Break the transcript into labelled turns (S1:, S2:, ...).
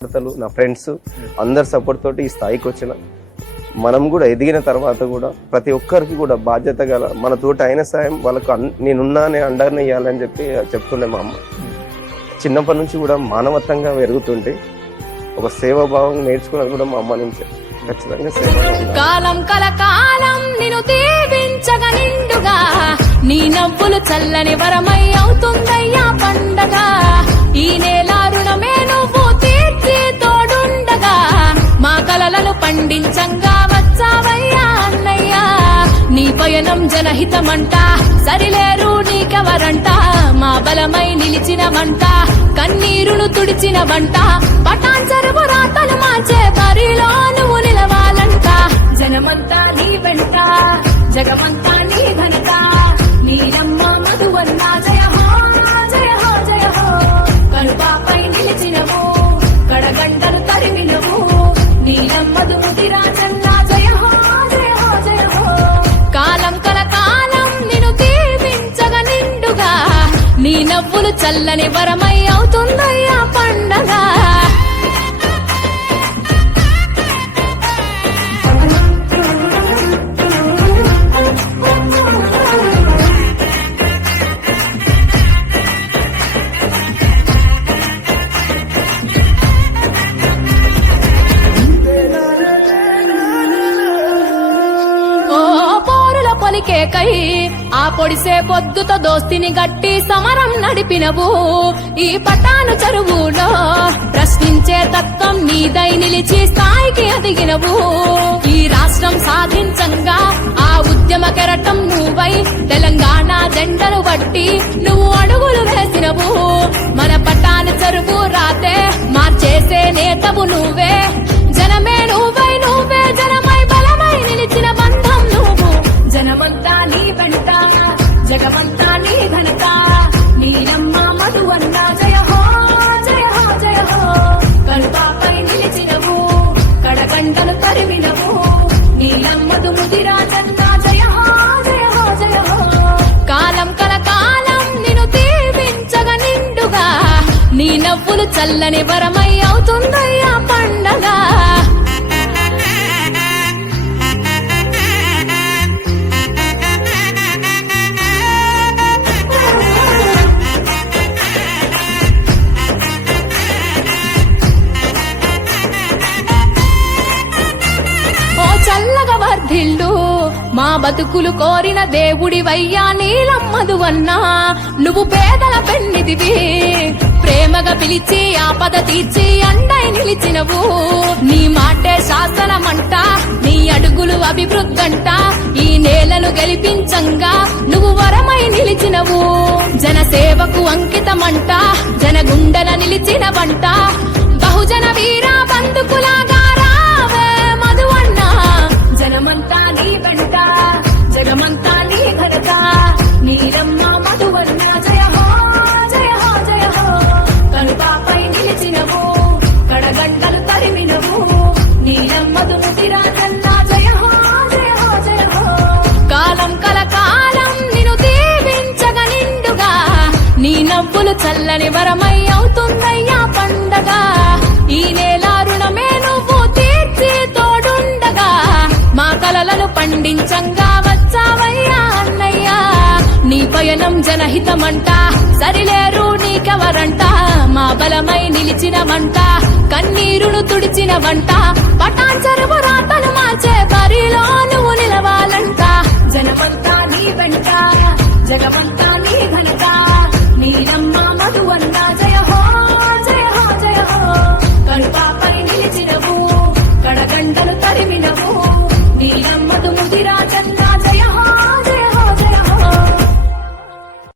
S1: కార్యకర్తలు నా ఫ్రెండ్స్ అందరి సపోర్ట్ తోటి ఈ స్థాయికి వచ్చిన మనం కూడా ఎదిగిన తర్వాత కూడా ప్రతి ఒక్కరికి కూడా బాధ్యత గల మన తోటి అయిన సాయం వాళ్ళకు అన్- నేనున్నా నేను అండగానే ఇవ్వాలని చెప్పి చెప్తుండే మా అమ్మ. చిన్నప్పటి నుంచి కూడా మానవత్వంగా పెరుగుతుంటే ఒక సేవాభావం నేర్చుకున్నది కూడా మా అమ్మ నుంచే. ఖచ్చితంగా
S2: కాలం కలకాలం నిండుగా నీ నవ్వులు చల్లని వరమై అవుతుందయ్యా పండగ. ఈ నేల జనహితమంట. సరిలేరు నీకెవరంట? మా బలమై నిలిచిన వంట కన్నీరును తుడిచిన వంట పటాన్ చెరువు రాతలు మార్చే బరిలో చల్లని వరమై అవుతుందయ్యా లేకై ఆ పొడిసే పొద్దుతో దోస్తిని గట్టి సమరం నడిపినవు. ఈ పటాను చెరువులో ప్రశ్నించే తత్వం నీదై నిలిచి స్థాయికి ఎదిగినవు ఈ రాష్ట్రం సాధించంగా ఆ ఉద్యమ కెరటం నువ్వై తెలంగాణ జెండను బట్టి నువ్వు అడుగులు వేసినవు. మన పటాను చెరువు రాతే మార్చేసే నేతవు నువ్వే. నీ నవ్వులు చల్లని వరమై అవుతుందయ్యా పండగ. బతుకులు కోరిన దేవుడి వయ్యా నీలమ్మదువన్నా నువ్వు పేదల పెన్నిదివి. ప్రేమగా పిలిచి ఆపద తీర్చి అండై నిలిచినవు. నీ మాటే శాసనమంట నీ అడుగులు అభివృద్ధంట. ఈ నేలను గెలిపించంగా నువ్వు వరమై నిలిచినవు. జనసేవకు అంకితమంట జన గుండెల నిలిచిన వంట చల్లని వరమై అవుతుందయ్యా పండగ. ఈ నేల రుణమే నువ్వు తీర్చి తోడుండగా. మా కలలను పండించంగా వచ్చావయ్యా అన్నయ్యా. నీ పయనం జనహితమంట సరిలేరు నీకెవరంట. మా బలమై నిలిచిన వంట కన్నీరును తుడిచిన వంట. పటాన్ రాతను మార్చే బరిలో నువ్వు నిలవాలంట. జనమంతా నీ వెంట జగమంతా